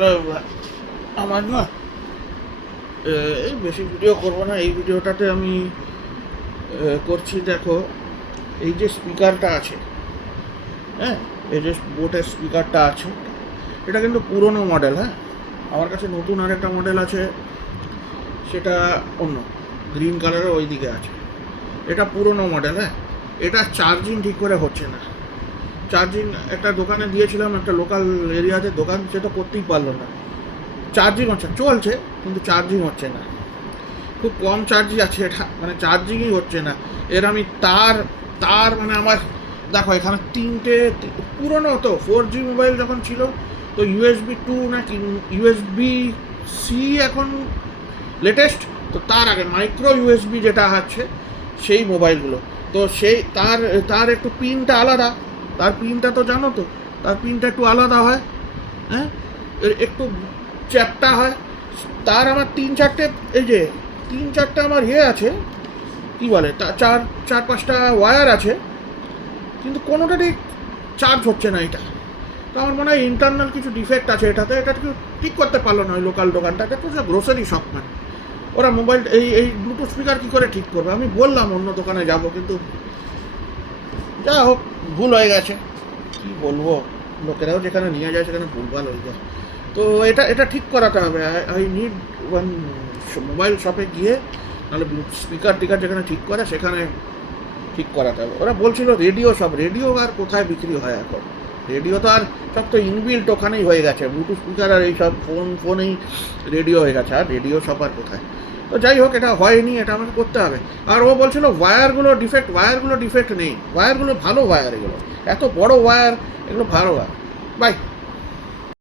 তাহলে আমার না এই বেশি ভিডিও করবো না। এই ভিডিওটাতে আমি করছি, দেখো এই যে স্পিকারটা আছে, হ্যাঁ এই যে বোটের স্পিকারটা আছে, এটা কিন্তু পুরনো মডেল। হ্যাঁ, আমার কাছে নতুন আরেকটা মডেল আছে, সেটা অন্য গ্রিন কালারের ওই দিকে আছে। এটা পুরনো মডেল। হ্যাঁ, এটা চার্জিং ঠিক করে হচ্ছে না। চার্জিং একটা দোকানে দিয়েছিলাম, একটা লোকাল এরিয়াতে দোকান, সেটা করতেই পারলো না। চার্জিং হচ্ছে, চলছে কিন্তু চার্জিং হচ্ছে না, খুব কম চার্জই আছে এটা, মানে চার্জিংই হচ্ছে না। এর আমি তার তার মানে আমার দেখো এখানে তিনটে পুরনো তো 4G মোবাইল যখন ছিল, তো USB 2 না কি USB C এখন লেটেস্ট, তো তার আগে মাইক্রো USB যেটা আছে সেই মোবাইলগুলো, তো সেই তার তার একটু পিনটা আলাদা। তার পিনটা তো জানো তো, তার পিনটা একটু আলাদা হয়, হ্যাঁ একটু চ্যাপটা হয়। তার আমার তিন চারটে আমার আছে, কি বলে তা চার পাঁচটা ওয়্যার আছে, কিন্তু কোনোটারই চার্জ হচ্ছে না এটা। তো আমার মনে হয় ইন্টারনাল কিছু ডিফেক্ট আছে এটাতে, এটা ঠিক করতে পারলো না ওই লোকাল দোকানটাতে। তো সে গ্রোসারি শপ, মানে ওরা মোবাইল এই ব্লুটুথ স্পিকার কী করে ঠিক করবে। আমি বললাম অন্য দোকানে যাব, কিন্তু যা হোক ভুল হয়ে গেছে, কী বলবো, লোকেরাও যেখানে নিয়ে যায় সেখানে ভুলভাল হয়ে যায়। তো এটা ঠিক করাতে হবে। আই নিড ওয়ান মোবাইল শপে গিয়ে, নাহলে স্পিকার টিকার যেখানে ঠিক করে সেখানে ঠিক করাতে হবে। ওরা বলছিল রেডিও আর কোথায় বিক্রি হয় এখন, রেডিও তো আর সব তো ইনবিল্ট ওখানেই হয়ে গেছে, ব্লুটুথ স্পিকার আর এইসব ফোনেই রেডিও হয়ে গেছে, আর রেডিও শপ আর কোথায়। তো যাই হোক, এটা হয়নি, এটা আমাকে করতে হবে। আর ও বলছিল ওয়্যারগুলো ডিফেক্ট নেই, ওয়্যারগুলো ভালো ওয়্যার, এগুলো এত বড় ওয়্যার, এগুলো ভালো ওয়্যার। বাই।